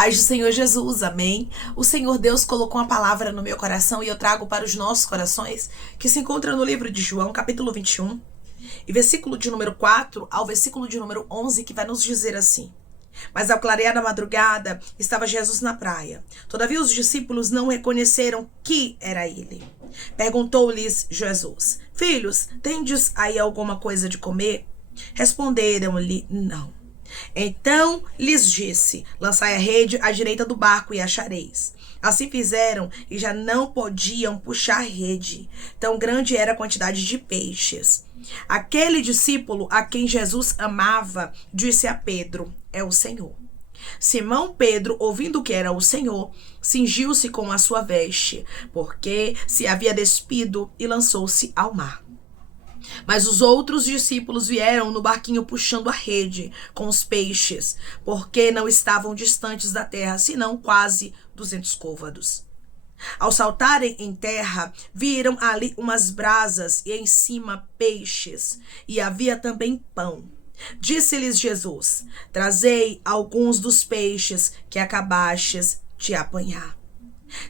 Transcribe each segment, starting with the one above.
Paz do Senhor Jesus, amém? O Senhor Deus colocou uma palavra no meu coração e eu trago para os nossos corações, que se encontra no livro de João, capítulo 21, e versículo de número 4 ao versículo de número 11, que vai nos dizer assim: Mas ao clarear da madrugada, estava Jesus na praia. Todavia os discípulos não reconheceram que era ele. Perguntou-lhes Jesus: Filhos, tendes aí alguma coisa de comer? Responderam-lhe: Não. Então lhes disse: Lançai a rede à direita do barco e achareis. Assim fizeram e já não podiam puxar a rede. Tão grande era a quantidade de peixes. Aquele discípulo a quem Jesus amava disse a Pedro: É o Senhor. Simão Pedro, ouvindo que era o Senhor, cingiu-se com a sua veste, porque se havia despido, e lançou-se ao mar. Mas os outros discípulos vieram no barquinho puxando a rede com os peixes, porque não estavam distantes da terra, senão quase 200 côvados. Ao saltarem em terra, viram ali umas brasas e em cima peixes, e havia também pão. Disse-lhes Jesus: Trazei alguns dos peixes que acabastes de apanhar.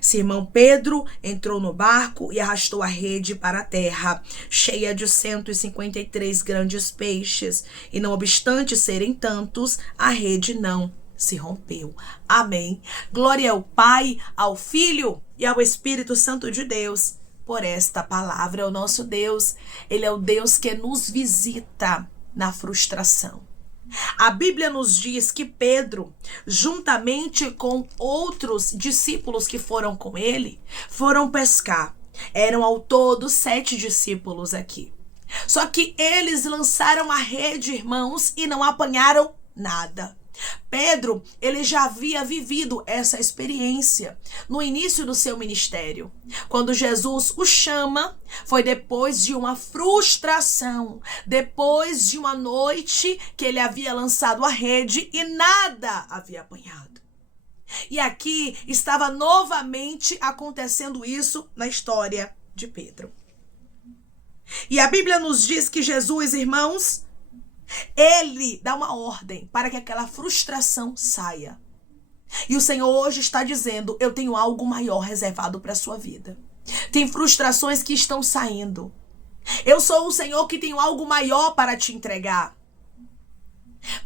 Simão Pedro entrou no barco e arrastou a rede para a terra, cheia de 153 grandes peixes, e não obstante serem tantos, a rede não se rompeu. Amém. Glória ao Pai, ao Filho e ao Espírito Santo de Deus, por esta palavra. É o nosso Deus, Ele é o Deus que nos visita na frustração. A Bíblia nos diz que Pedro, juntamente com outros discípulos que foram com ele, foram pescar. Eram ao todo 7 discípulos aqui. Só que eles lançaram a rede, irmãos, e não apanharam nada. Pedro, ele já havia vivido essa experiência no início do seu ministério. Quando Jesus o chama, foi depois de uma frustração, depois de uma noite que ele havia lançado a rede e nada havia apanhado. E aqui estava novamente acontecendo isso na história de Pedro. E a Bíblia nos diz que Jesus, irmãos, ele dá uma ordem para que aquela frustração saia. E o Senhor hoje está dizendo: eu tenho algo maior reservado para a sua vida. Tem frustrações que estão saindo. Eu sou o Senhor que tenho algo maior para te entregar.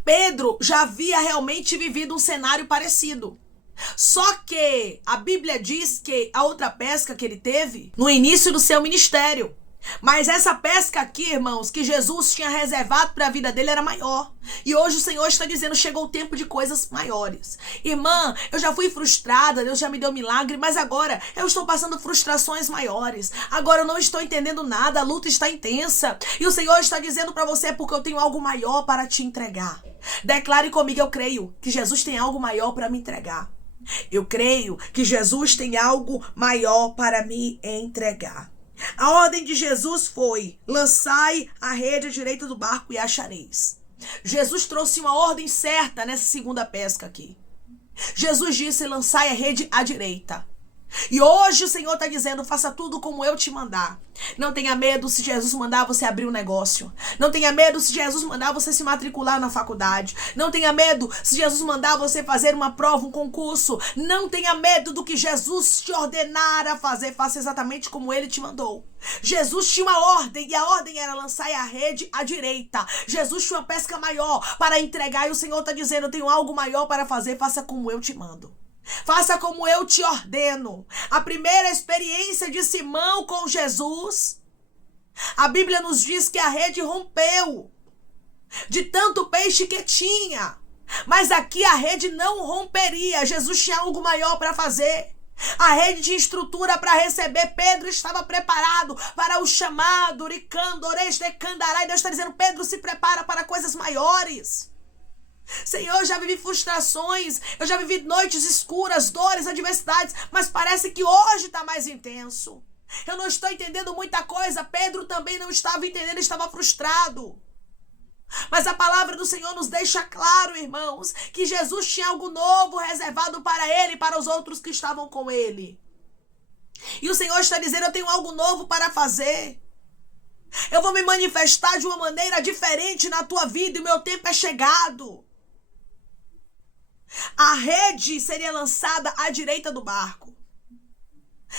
Pedro já havia realmente vivido um cenário parecido. Só que a Bíblia diz que a outra pesca que ele teve no início do seu ministério, mas essa pesca aqui, irmãos, que Jesus tinha reservado para a vida dele era maior. E hoje o Senhor está dizendo: chegou o tempo de coisas maiores. Irmã, eu já fui frustrada, Deus já me deu milagre, mas agora eu estou passando frustrações maiores. Agora eu não estou entendendo nada, a luta está intensa. E o Senhor está dizendo para você: porque eu tenho algo maior para te entregar. Declare comigo: eu creio que Jesus tem algo maior para me entregar. Eu creio que Jesus tem algo maior para me entregar. A ordem de Jesus foi: lançai a rede à direita do barco e achareis. Jesus trouxe uma ordem certa nessa segunda pesca aqui. Jesus disse: lançai a rede à direita. E hoje o Senhor está dizendo: faça tudo como eu te mandar. Não tenha medo se Jesus mandar você abrir um negócio. Não tenha medo se Jesus mandar você se matricular na faculdade. Não tenha medo se Jesus mandar você fazer uma prova, um concurso. Não tenha medo do que Jesus te ordenar a fazer. Faça exatamente como ele te mandou. Jesus tinha uma ordem, e a ordem era: lançar a rede à direita. Jesus tinha uma pesca maior para entregar, e o Senhor está dizendo: eu tenho algo maior para fazer. Faça como eu te mando. Faça como eu te ordeno. A primeira experiência de Simão com Jesus, a Bíblia nos diz que a rede rompeu de tanto peixe que tinha. Mas aqui a rede não romperia. Jesus tinha algo maior para fazer. A rede tinha estrutura para receber. Pedro estava preparado para o chamado. E Deus está dizendo: Pedro, se prepara para coisas maiores. Senhor, eu já vivi frustrações, eu já vivi noites escuras, dores, adversidades, mas parece que hoje está mais intenso. Eu não estou entendendo muita coisa. Pedro também não estava entendendo, estava frustrado. Mas a palavra do Senhor nos deixa claro, irmãos, que Jesus tinha algo novo reservado para ele e para os outros que estavam com ele. E o Senhor está dizendo: eu tenho algo novo para fazer. Eu vou me manifestar de uma maneira diferente na tua vida e o meu tempo é chegado. A a rede seria lançada à direita do barco.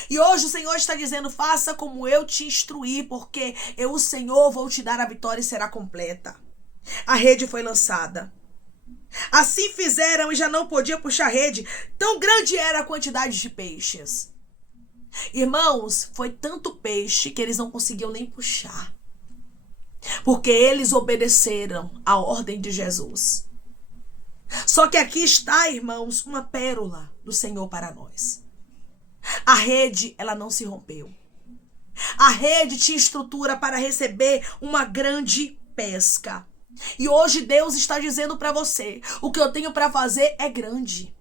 E hoje o Senhor está dizendo, faça como eu te instruí, porque eu, o Senhor, vou te dar a vitória e será completa. A rede foi lançada. Assim fizeram e já não podia puxar a rede, tão grande era a quantidade de peixes. Irmãos, foi tanto peixe que eles não conseguiam nem puxar, porque eles obedeceram à ordem de Jesus. Só que aqui está, irmãos, uma pérola do Senhor para nós. A rede, ela não se rompeu. A rede tinha estrutura para receber uma grande pesca. E hoje Deus está dizendo para você, o que eu tenho para fazer é grande.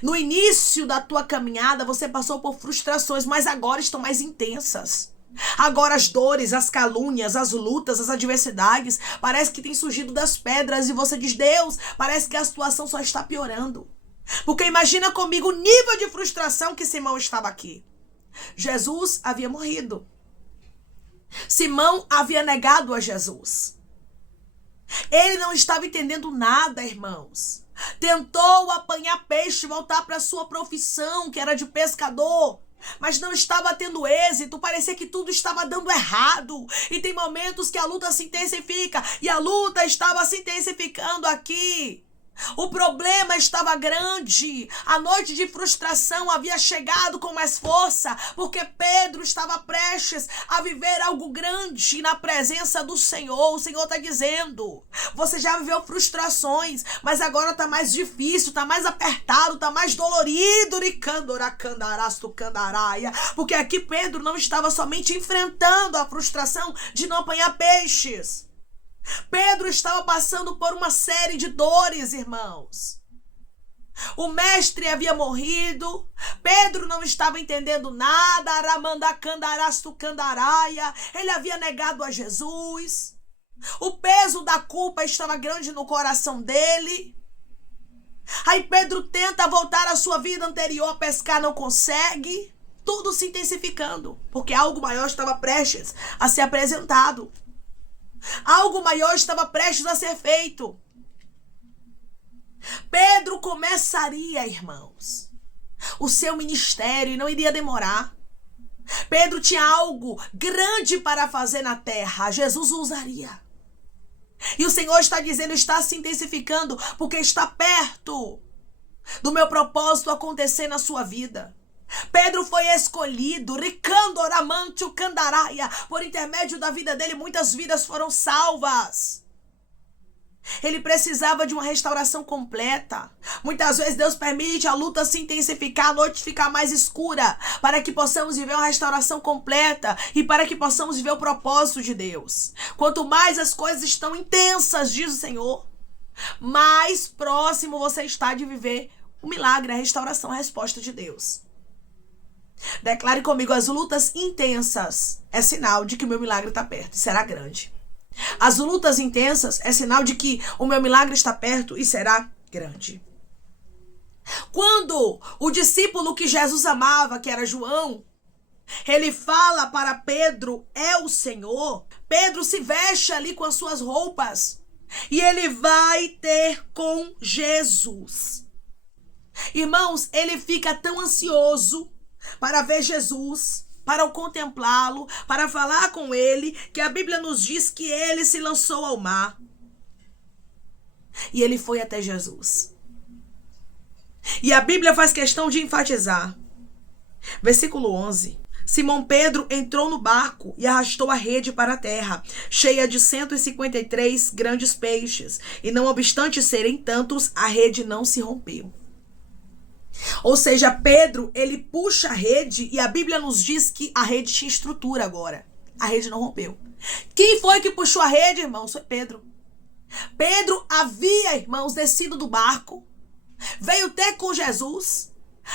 No início da tua caminhada, você passou por frustrações, mas agora estão mais intensas. Agora as dores, as calúnias, as lutas, as adversidades, parece que tem surgido das pedras e você diz, Deus, parece que a situação só está piorando. Porque imagina comigo o nível de frustração que Simão estava aqui. Jesus havia morrido. Simão havia negado a Jesus. Ele não estava entendendo nada, irmãos. Tentou apanhar peixe, voltar para sua profissão, que era de pescador, mas não estava tendo êxito, parecia que tudo estava dando errado. E tem momentos que a luta se intensifica, e a luta estava se intensificando aqui. O problema estava grande, a noite de frustração havia chegado com mais força, porque Pedro estava prestes a viver algo grande na presença do Senhor. O Senhor está dizendo, você já viveu frustrações, mas agora está mais difícil, está mais apertado, está mais dolorido, porque aqui Pedro não estava somente enfrentando a frustração de não apanhar peixes. Pedro estava passando por uma série de dores, irmãos. O mestre havia morrido, Pedro não estava entendendo nada, ele havia negado a Jesus, o peso da culpa estava grande no coração dele. Aí Pedro tenta voltar à sua vida anterior a pescar, não consegue, tudo se intensificando, porque algo maior estava prestes a ser apresentado. Algo maior estava prestes a ser feito. Pedro começaria, irmãos, o seu ministério e não iria demorar. Pedro tinha algo grande para fazer na terra. Jesus o usaria. E o Senhor está dizendo, está se intensificando, porque está perto do meu propósito acontecer na sua vida. Pedro foi escolhido, por intermédio da vida dele, muitas vidas foram salvas. Ele precisava de uma restauração completa. Muitas vezes Deus permite a luta se intensificar, a noite ficar mais escura, para que possamos viver uma restauração completa e para que possamos viver o propósito de Deus. Quanto mais as coisas estão intensas, diz o Senhor, mais próximo você está de viver o milagre, a restauração, a resposta de Deus. Declare comigo, as lutas intensas é sinal de que o meu milagre está perto e será grande. As lutas intensas é sinal de que o meu milagre está perto e será grande. Quando o discípulo que Jesus amava, que era João, ele fala para Pedro, é o Senhor, Pedro se veste ali com as suas roupas e ele vai ter com Jesus. Irmãos, ele fica tão ansioso para ver Jesus, para o contemplá-lo, para falar com ele, que a Bíblia nos diz que ele se lançou ao mar. E ele foi até Jesus. E a Bíblia faz questão de enfatizar. Versículo 11. Simão Pedro entrou no barco e arrastou a rede para a terra, cheia de 153 grandes peixes. E não obstante serem tantos, a rede não se rompeu. Ou seja, Pedro, ele puxa a rede e a Bíblia nos diz que a rede tinha estrutura agora. A rede não rompeu. Quem foi que puxou a rede, irmãos? Foi Pedro. Pedro havia, irmãos, descido do barco, veio ter com Jesus,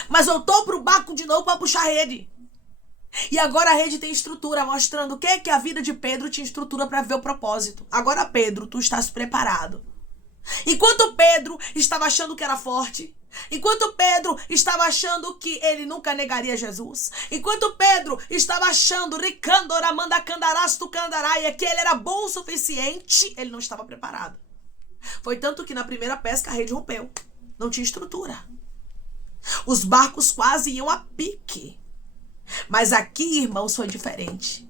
mas voltou para o barco de novo para puxar a rede. E agora a rede tem estrutura, mostrando o que? Que a vida de Pedro tinha estrutura para ver o propósito. Agora, Pedro, tu estás preparado. Enquanto Pedro estava achando que era forte, enquanto Pedro estava achando que ele nunca negaria Jesus, enquanto Pedro estava achando que ele era bom o suficiente, ele não estava preparado. Foi tanto que na primeira pesca a rede rompeu. não tinha estrutura. Os barcos quase iam a pique. Mas aqui, irmãos, foi diferente.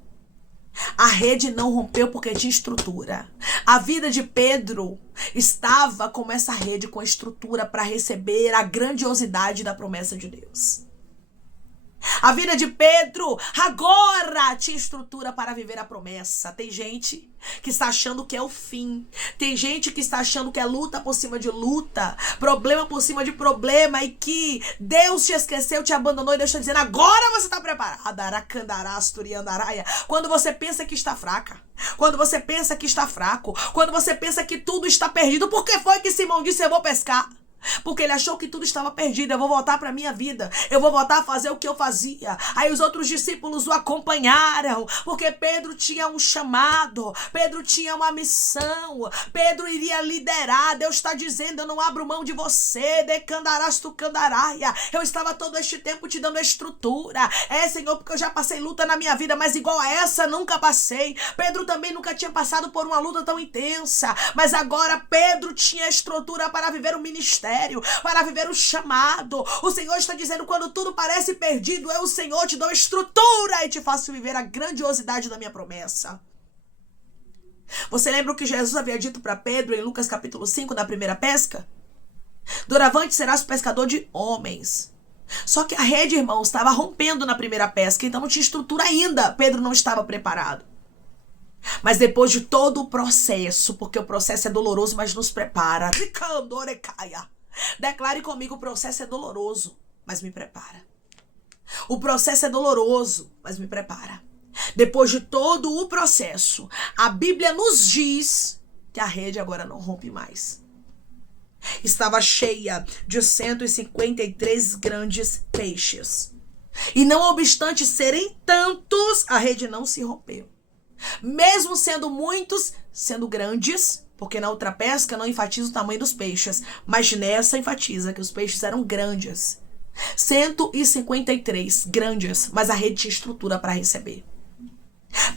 A rede não rompeu porque tinha estrutura. A vida de Pedro estava como essa rede com estrutura para receber a grandiosidade da promessa de Deus. A vida de Pedro agora tinha estrutura para viver a promessa. Tem gente que está achando que é o fim. Tem gente que está achando que é luta por cima de luta, problema por cima de problema, e que Deus te esqueceu, te abandonou, e Deus está dizendo: agora você está preparada. Quando você pensa que está fraca, quando você pensa que está fraco, quando você pensa que tudo está perdido. Por que foi que Simão disse: eu vou pescar? Porque ele achou que tudo estava perdido. Eu vou voltar para a minha vida, eu vou voltar a fazer o que eu fazia. Aí os outros discípulos o acompanharam, porque Pedro tinha um chamado, Pedro tinha uma missão, Pedro iria liderar. Deus está dizendo: eu não abro mão de você, decandarás tu candaraia. Eu estava todo este tempo te dando estrutura. Senhor, porque eu já passei luta na minha vida, mas igual a essa nunca passei. Pedro também nunca tinha passado por uma luta tão intensa, mas agora Pedro tinha estrutura para viver o ministério, para viver o chamado. O Senhor está dizendo: quando tudo parece perdido, eu, o Senhor, te dou estrutura e te faço viver a grandiosidade da minha promessa. Você lembra o que Jesus havia dito para Pedro em Lucas capítulo 5, na primeira pesca? Doravante serás pescador de homens. Só que a rede, irmão, estava rompendo na primeira pesca, então não tinha estrutura ainda. Pedro não estava preparado. Mas depois de todo o processo, porque o processo é doloroso, mas nos prepara. Declare comigo: o processo é doloroso, mas me prepara. O processo é doloroso, mas me prepara. Depois de todo o processo, a Bíblia nos diz que a rede agora não rompe mais. Estava cheia de 153 grandes peixes. E não obstante serem tantos, a rede não se rompeu. Mesmo sendo muitos, sendo grandes, porque na outra pesca não enfatiza o tamanho dos peixes, mas nessa enfatiza que os peixes eram grandes. 153 grandes, mas a rede tinha estrutura para receber.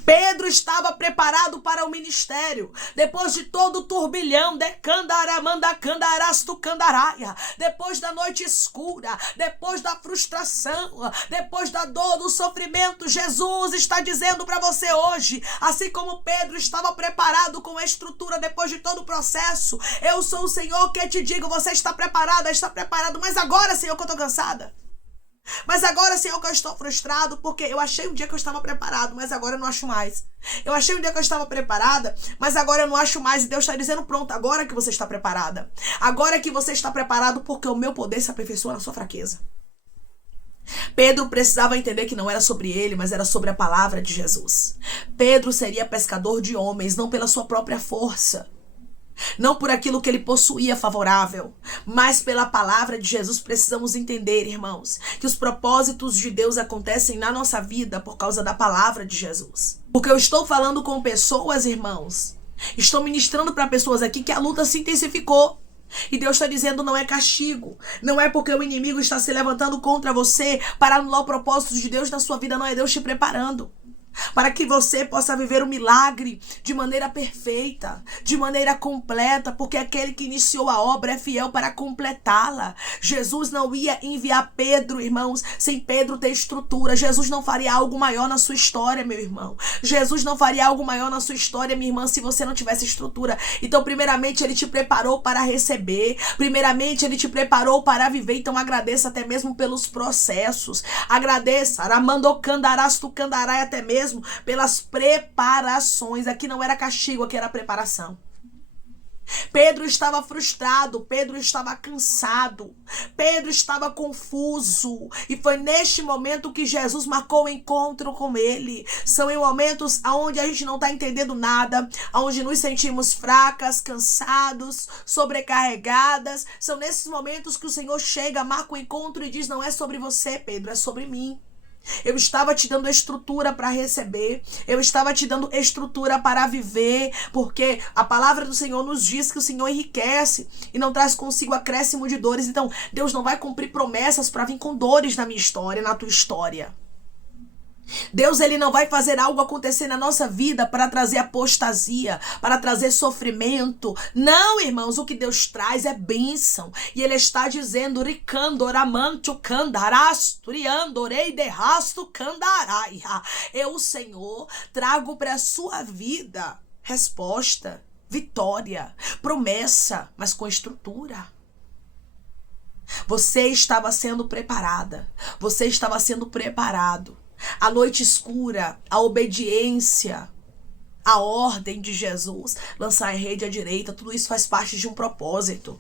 Pedro estava preparado para o ministério. Depois de todo o turbilhão, depois da noite escura, depois da frustração, depois da dor, do sofrimento, Jesus está dizendo para você hoje: assim como Pedro estava preparado com a estrutura depois de todo o processo, eu sou o Senhor que te digo: você está preparada, está preparado. Mas agora, Senhor, que eu estou cansada. Mas agora, Senhor, que eu estou frustrado, porque eu achei um dia que eu estava preparado, mas agora eu não acho mais. Eu achei um dia que eu estava preparada, mas agora eu não acho mais. E Deus está dizendo: pronto, agora que você está preparada. Agora que você está preparado, porque o meu poder se aperfeiçoa na sua fraqueza. Pedro precisava entender que não era sobre ele, mas era sobre a palavra de Jesus. Pedro seria pescador de homens, não pela sua própria força, não por aquilo que ele possuía favorável, mas pela palavra de Jesus. Precisamos entender, irmãos, que os propósitos de Deus acontecem na nossa vida por causa da palavra de Jesus. Porque eu estou falando com pessoas, irmãos, estou ministrando para pessoas aqui que a luta se intensificou. E Deus está dizendo: não é castigo, não é porque o inimigo está se levantando contra você para anular o propósito de Deus na sua vida, não, é Deus te preparando para que você possa viver o milagre de maneira perfeita, de maneira completa, porque aquele que iniciou a obra é fiel para completá-la. Jesus não ia enviar Pedro, irmãos, sem Pedro ter estrutura. Jesus não faria algo maior na sua história, meu irmão. Jesus não faria algo maior na sua história, minha irmã, se você não tivesse estrutura. Então, primeiramente, ele te preparou para receber. Primeiramente, ele te preparou para viver. Então, agradeça até mesmo pelos processos. Agradeça, Aramandocandarastu Candarai, até mesmo pelas preparações. Aqui não era castigo, aqui era preparação. Pedro estava frustrado, Pedro estava cansado, Pedro estava confuso, e foi neste momento que Jesus marcou o encontro com ele. São em momentos onde a gente não está entendendo nada, onde nos sentimos fracas, cansados, sobrecarregadas. São nesses momentos que o Senhor chega, marca o encontro e diz: não é sobre você, Pedro, é sobre mim. Eu estava te dando estrutura para receber. Eu estava te dando estrutura para viver. Porque a palavra do Senhor nos diz que o Senhor enriquece e não traz consigo acréscimo de dores. Então, Deus não vai cumprir promessas para vir com dores na minha história, na tua história. Deus, ele não vai fazer algo acontecer na nossa vida para trazer apostasia, para trazer sofrimento. Não, irmãos, o que Deus traz é bênção. E ele está dizendo, eu, o Senhor, trago para a sua vida resposta, vitória, promessa, mas com estrutura. Você estava sendo preparada, você estava sendo preparado. A noite escura, a obediência, a ordem de Jesus, lançar a rede à direita, tudo isso faz parte de um propósito.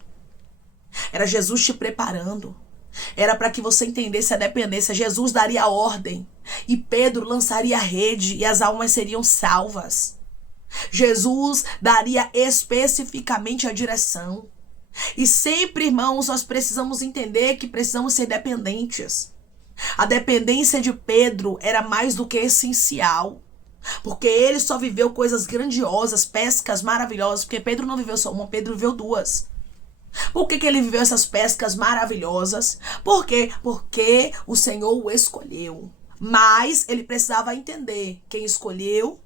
Era Jesus te preparando. Era para que você entendesse a dependência. Jesus daria a ordem e Pedro lançaria a rede e as almas seriam salvas. Jesus daria especificamente a direção. E sempre, irmãos, nós precisamos entender que precisamos ser dependentes. A dependência de Pedro era mais do que essencial, porque ele só viveu coisas grandiosas, pescas maravilhosas, porque Pedro não viveu só uma, Pedro viveu duas. Por que ele viveu essas pescas maravilhosas? Por quê? Porque o Senhor o escolheu. Mas ele precisava entender, quem escolheu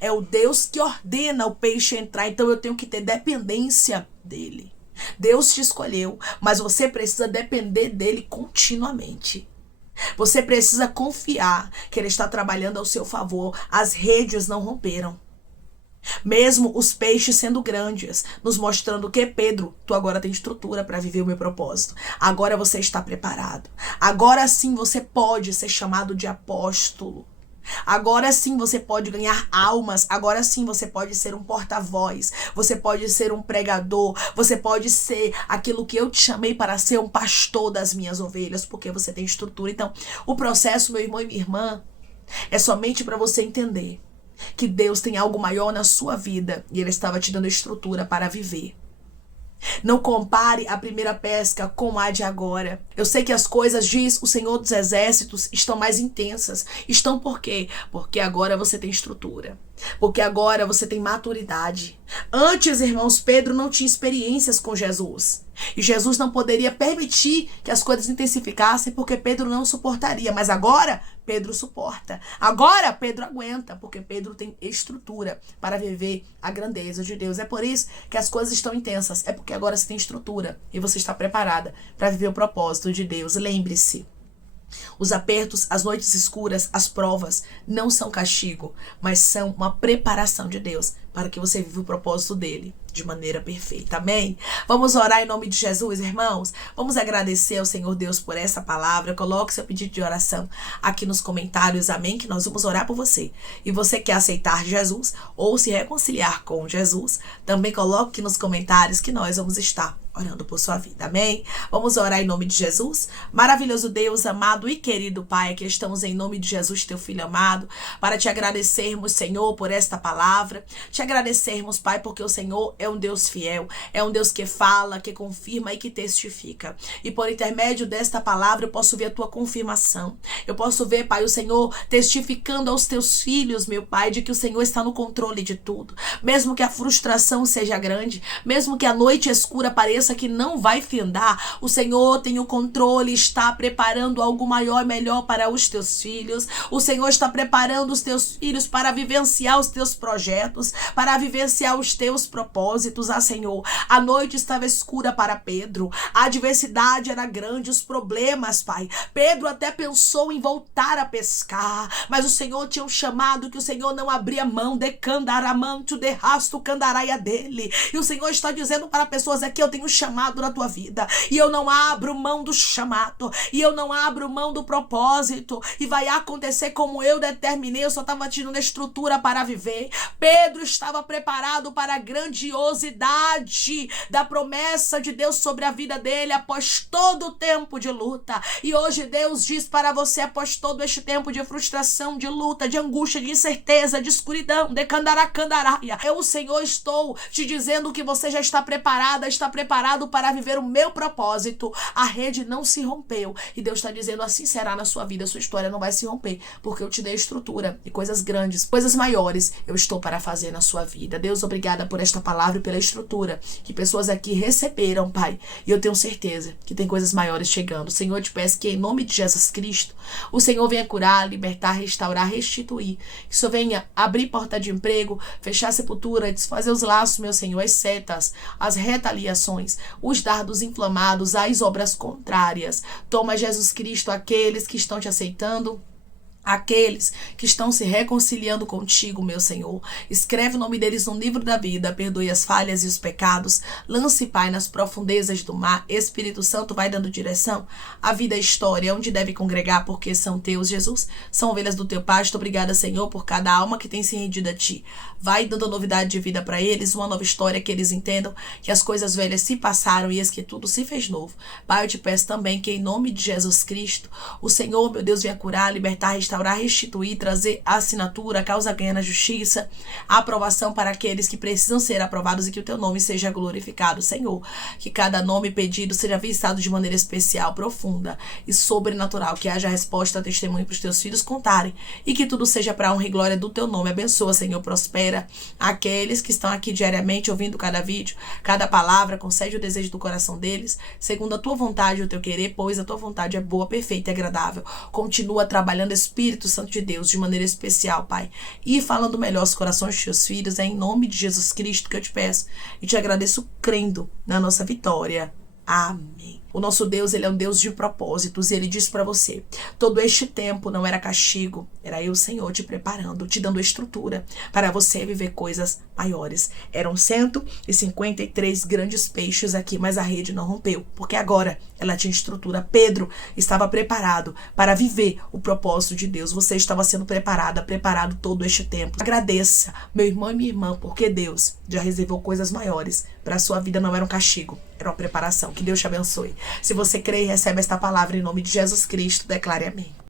é o Deus que ordena o peixe entrar, então eu tenho que ter dependência dele. Deus te escolheu, mas você precisa depender dele continuamente. Você precisa confiar que ele está trabalhando ao seu favor. As redes não romperam. Mesmo os peixes sendo grandes, nos mostrando que, Pedro, tu agora tem estrutura para viver o meu propósito. Agora você está preparado. Agora sim você pode ser chamado de apóstolo. Agora sim você pode ganhar almas. Agora sim você pode ser um porta-voz. Você pode ser um pregador. Você pode ser aquilo que eu te chamei para ser, um pastor das minhas ovelhas, porque você tem estrutura. Então, o processo, meu irmão e minha irmã, é somente para você entender que Deus tem algo maior na sua vida e Ele estava te dando estrutura para viver. Não compare a primeira pesca com a de agora. Eu sei que as coisas, diz o Senhor dos Exércitos, estão mais intensas. Estão por quê? Porque agora você tem estrutura. Porque agora você tem maturidade. Antes, irmãos, Pedro não tinha experiências com Jesus. E Jesus não poderia permitir que as coisas intensificassem, porque Pedro não suportaria. Mas agora, Pedro suporta. Agora, Pedro aguenta, porque Pedro tem estrutura para viver a grandeza de Deus. É por isso que as coisas estão intensas. É porque agora você tem estrutura e você está preparada para viver o propósito de Deus. Lembre-se. Os apertos, as noites escuras, as provas não são castigo, mas são uma preparação de Deus para que você viva o propósito dele de maneira perfeita. Amém? Vamos orar em nome de Jesus, irmãos. Vamos agradecer ao Senhor Deus por essa palavra. Coloque seu pedido de oração aqui nos comentários. Amém? Que nós vamos orar por você. E você quer aceitar Jesus ou se reconciliar com Jesus, também coloque nos comentários que nós vamos estar orando por sua vida, amém? Vamos orar em nome de Jesus. Maravilhoso Deus, amado e querido Pai, aqui estamos em nome de Jesus, teu Filho amado, para te agradecermos, Senhor, por esta palavra. Te agradecermos, Pai, porque o Senhor é um Deus fiel, é um Deus que fala, que confirma e que testifica. E por intermédio desta palavra eu posso ver a tua confirmação. Eu posso ver, Pai, o Senhor testificando aos teus filhos, meu Pai, de que o Senhor está no controle de tudo. Mesmo que a frustração seja grande, mesmo que a noite escura pareça que não vai findar, o Senhor tem o controle, está preparando algo maior e melhor para os teus filhos. O Senhor está preparando os teus filhos para vivenciar os teus projetos, para vivenciar os teus propósitos. Ah, Senhor, a noite estava escura para Pedro, a adversidade era grande, os problemas, Pai. Pedro até pensou em voltar a pescar, mas o Senhor tinha um chamado que o Senhor não abria mão de candaramanto, de rasto candaraia dele. E o Senhor está dizendo para pessoas aqui: eu tenho chamado na tua vida e eu não abro mão do chamado e eu não abro mão do propósito, e vai acontecer como eu determinei. Eu só estava te dando estrutura para viver. Pedro estava preparado para a grandiosidade da promessa de Deus sobre a vida dele após todo o tempo de luta. E hoje Deus diz para você, após todo este tempo de frustração, de luta, de angústia, de incerteza, de escuridão, de candaracandaraia, eu, o Senhor, estou te dizendo que você já está preparada, está preparado para viver o meu propósito. A rede não se rompeu e Deus está dizendo: assim será na sua vida, a sua história não vai se romper, porque eu te dei estrutura e coisas grandes, coisas maiores eu estou para fazer na sua sua vida. Deus, obrigada por esta palavra e pela estrutura que pessoas aqui receberam, Pai. E eu tenho certeza que tem coisas maiores chegando. Senhor, eu te peço que em nome de Jesus Cristo, o Senhor venha curar, libertar, restaurar, restituir. Que o Senhor venha abrir porta de emprego, fechar a sepultura, desfazer os laços, meu Senhor, as setas, as retaliações, os dardos inflamados, as obras contrárias. Toma, Jesus Cristo, aqueles que estão te aceitando, aqueles que estão se reconciliando contigo, meu Senhor. Escreve o nome deles no livro da vida, perdoe as falhas e os pecados, lance, Pai, nas profundezas do mar. Espírito Santo vai dando direção à vida e à história, onde deve congregar, porque são teus, Jesus. São ovelhas do teu pasto. Obrigada, Senhor, por cada alma que tem se rendido a ti. Vai dando novidade de vida para eles, uma nova história, que eles entendam que as coisas velhas se passaram e eis que tudo se fez novo. Pai, eu te peço também que em nome de Jesus Cristo, o Senhor, meu Deus, venha curar, libertar, restaurar, restituir, trazer a assinatura, a causa ganha na justiça, a aprovação para aqueles que precisam ser aprovados e que o teu nome seja glorificado, Senhor. Que cada nome pedido seja visitado de maneira especial, profunda e sobrenatural, que haja resposta, testemunho para os teus filhos contarem e que tudo seja para a honra e glória do teu nome. Abençoa, Senhor, prospera aqueles que estão aqui diariamente ouvindo cada vídeo, cada palavra, concede o desejo do coração deles, segundo a tua vontade e o teu querer, pois a tua vontade é boa, perfeita e agradável. Continua trabalhando, Espírito Santo de Deus, de maneira especial, Pai, e falando melhor aos corações dos teus filhos. É em nome de Jesus Cristo que eu te peço e te agradeço crendo na nossa vitória. Amém. O nosso Deus, ele é um Deus de propósitos, e ele diz para você: todo este tempo não era castigo, era eu, Senhor, te preparando, te dando estrutura para você viver coisas maiores. Eram 153 grandes peixes aqui, mas a rede não rompeu, porque agora ela tinha estrutura. Pedro estava preparado para viver o propósito de Deus. Você estava sendo preparado todo este tempo. Agradeça, meu irmão e minha irmã, porque Deus já reservou coisas maiores para a sua vida. Não era um castigo, era uma preparação. Que Deus te abençoe. Se você crê e recebe esta palavra em nome de Jesus Cristo, declare amém.